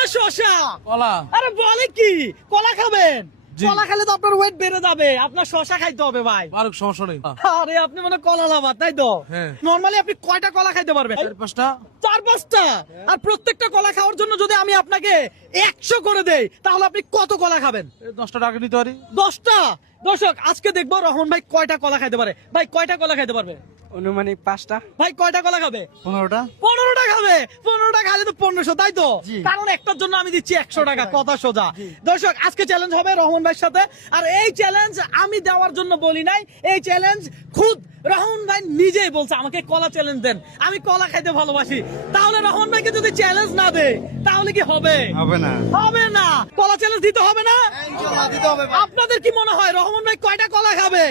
না শসা? কলা। আরে বলে কি, কলা খাবেন? জি। কলা খেলে তো আপনার ওয়েট বেড়ে যাবে, আপনার শসা খাইতে হবে ভাই। পারুক, সমস্যা নেই। আরে আপনি মনে হয় কলা লাভার, তাই তো? হ্যাঁ। নরমালি আপনি কয়টা কলা খাইতে পারবেন? 4-5টা। 4-5টা। আর প্রত্যেকটা কলা খাওয়ার জন্য যদি আমি আপনাকে 100 করে দেই, তাহলে আপনি কত কলা খাবেন? 10টা টাকা নিতে পারি। 10টা। দর্শক, আজকে দেখবো রহমান ভাই কয়টা কলা খাইতে পারে। ভাই কয়টা কলা খাইতে পারবে? অনুমানিক 5টা। ভাই কয়টা কলা খাবে? 15টা। 15টা খাবে। 15টা খাইলে তো 1500, তাই তো? কারণ একটার জন্য আমি দিচ্ছি 100 টাকা, কথা সোজা। দর্শক, আজকে চ্যালেঞ্জ হবে রহমান ভাইয়ের সাথে। আর এই চ্যালেঞ্জ আমি দেওয়ার জন্য বলি নাই, এই চ্যালেঞ্জ খুদ রহমান ভাই নিজেই বলছে আমাকে কলা চ্যালেঞ্জ দেন, আমি কলা খাইতে ভালোবাসি। তাহলে রহমান ভাইকে যদি চ্যালেঞ্জ না দেয় তাহলে কি হবে? হবে না। হবে না। কলা চ্যালেঞ্জ দিতে হবে না? ইনশাআল্লাহ দিতে হবে। আপনাদের কি মনে হয় রহমান ভাই কয়টা কলা খাবে?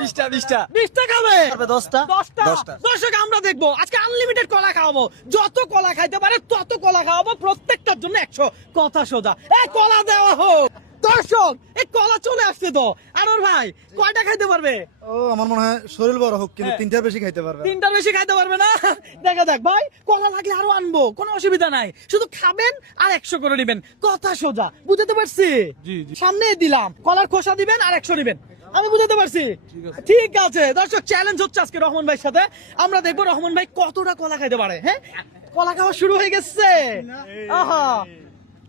20টা 20টা। 20টা খাবে? 10টা। 10টা। 10টা। দর্শক, আমরা দেখবো আজকে আনলিমিটেড কলা খাওয়াবো, যত কলা খাইতে পারে তত কলা খাওয়াবো, প্রত্যেকটার জন্য 100, কথা সোজা। এই কলা দেওয়া হোক। দর্শক, এই কলা চলে আসছে তো। আনোয়ার ভাই কয়টা খাইতে পারবে? ও আমার মনে হয় শরীর বড় হোক কিন্তু হ্যাঁ। 3টার বেশি খাইতে পারবে। 3টার বেশি খাইতে পারবে না? দেখা যাক ভাই, কলা লাগলে আরো আনবো, কোনো অসুবিধা নাই, শুধু খাবেন আর 100 করে দিবেন, কথা সোজা। বুঝতে পারছি? জি, জি। সামনে দিলাম, কলার খোসা দিবেন আর 100 দিবেন। আমি বুঝতে পারছি? ঠিক আছে। ঠিক আছে। দর্শক, চ্যালেঞ্জ হচ্ছে আজকে রহমান ভাইয়ের সাথে। আমরা দেখবো রহমান ভাই কতটা কলা খাইতে পারে। হ্যাঁ, কলা খাওয়া শুরু হয়ে গেছে। আহা,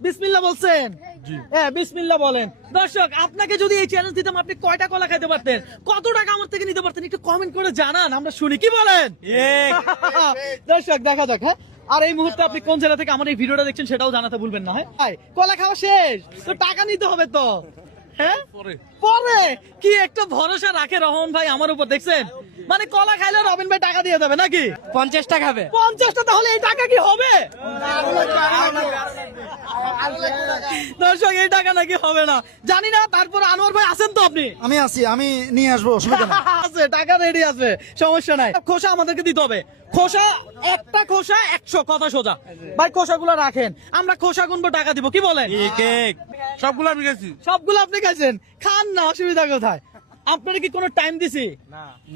বিসমিল্লাহ বলছেন? জি। হ্যাঁ, বিসমিল্লাহ বলেন। দর্শক, আপনাকে যদি এই চ্যালেঞ্জ দিতাম, আপনি কয়টা কলা খাইতে পারতেন, কত টাকা আমার থেকে নিতে পারতেন, একটু কমেন্ট করে জানান, আমরা শুনি। কি বলেন? দর্শক, দেখা যাক। হ্যাঁ, আর এই মুহূর্তে আপনি কোন জেলা থেকে আমার এই ভিডিওটা দেখছেন সেটাও জানাতে ভুলবেন না। হ্যাঁ ভাই, কলা খাওয়া শেষ তো টাকা নিতে হবে তো। হ্যাঁ, পরে। পরে কি একটা ভরসা রাখে রহমান ভাই আমার উপর, দেখছেন? মানে কলা খাইলে রবিন ভাই টাকা দিয়ে দেবে নাকি? 50টা খাবে। 50টা। তাহলে এই টাকা কি হবে? দর্শক, এই টাকা নাকি হবে না জানি না। তারপর আনোয়ার ভাই আছেন তো আপনি? আমি আছি, আমি নিয়ে আসবো, অসুবিধা নেই। আছে, টাকা রেডি আছে, সমস্যা নাই। খোসা আমাদেরকে দিতে হবে। খোসা, একটা খোসা 100, কথা সোজা। ভাই খোসাগুলো রাখেন, আমরা খোসা গুনবো, টাকা দিব। কি বলেন? সবগুলো আমি গেছি। সবগুলো আপনি খাইছেন, খান না, অসুবিধা কোথায়? আপনারা কি কোনো টাইম দিছি?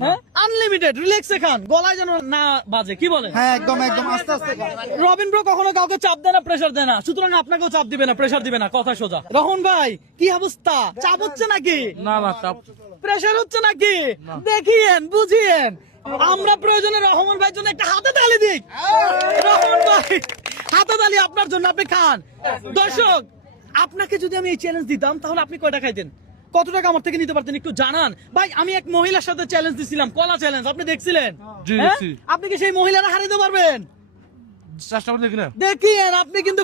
হ্যাঁ, আনলিমিটেড, রিল্যাক্সে খান, গলায় যেন না বাজে। কি বলেন? হ্যাঁ, একদম একদম আস্তে আস্তে খাও। রবিন ব্রো কখনো কাউকে চাপ দেয় না, প্রেসার দেয় না, সুতরাং আপনাকেও চাপ দিবে না, প্রেসার দিবে না, কথা সোজা। রহমান ভাই কি অবস্থা, চাপ হচ্ছে নাকি? না না, চাপ। প্রেসার হচ্ছে নাকি? দেখিয়েন, বুঝিয়েন। আমরা প্রয়োজনে রহমান ভাইয়ের জন্য একটা হাতে তালি দিই। রহমান ভাই, হাতে তালি আপনার জন্য, আপনি খান। দর্শক, আপনাকে যদি আমি এই চ্যালেঞ্জ দিতাম তাহলে আপনি কয়টা খাইতেন, কত টাকা আমার থেকে নিতে পারতেন, একটু জানান। ভাই, আমি এক মহিলার সাথে চ্যালেঞ্জ দিছিলাম, কলা চ্যালেঞ্জ, আপনি দেখছিলেন? জি, হ্যাঁ? দেখছি। আপনি কি সেই মহিলারা হারাইতে পারবেন? চেষ্টা করে দেখি না। দেখিয়েন, আপনি কিন্তু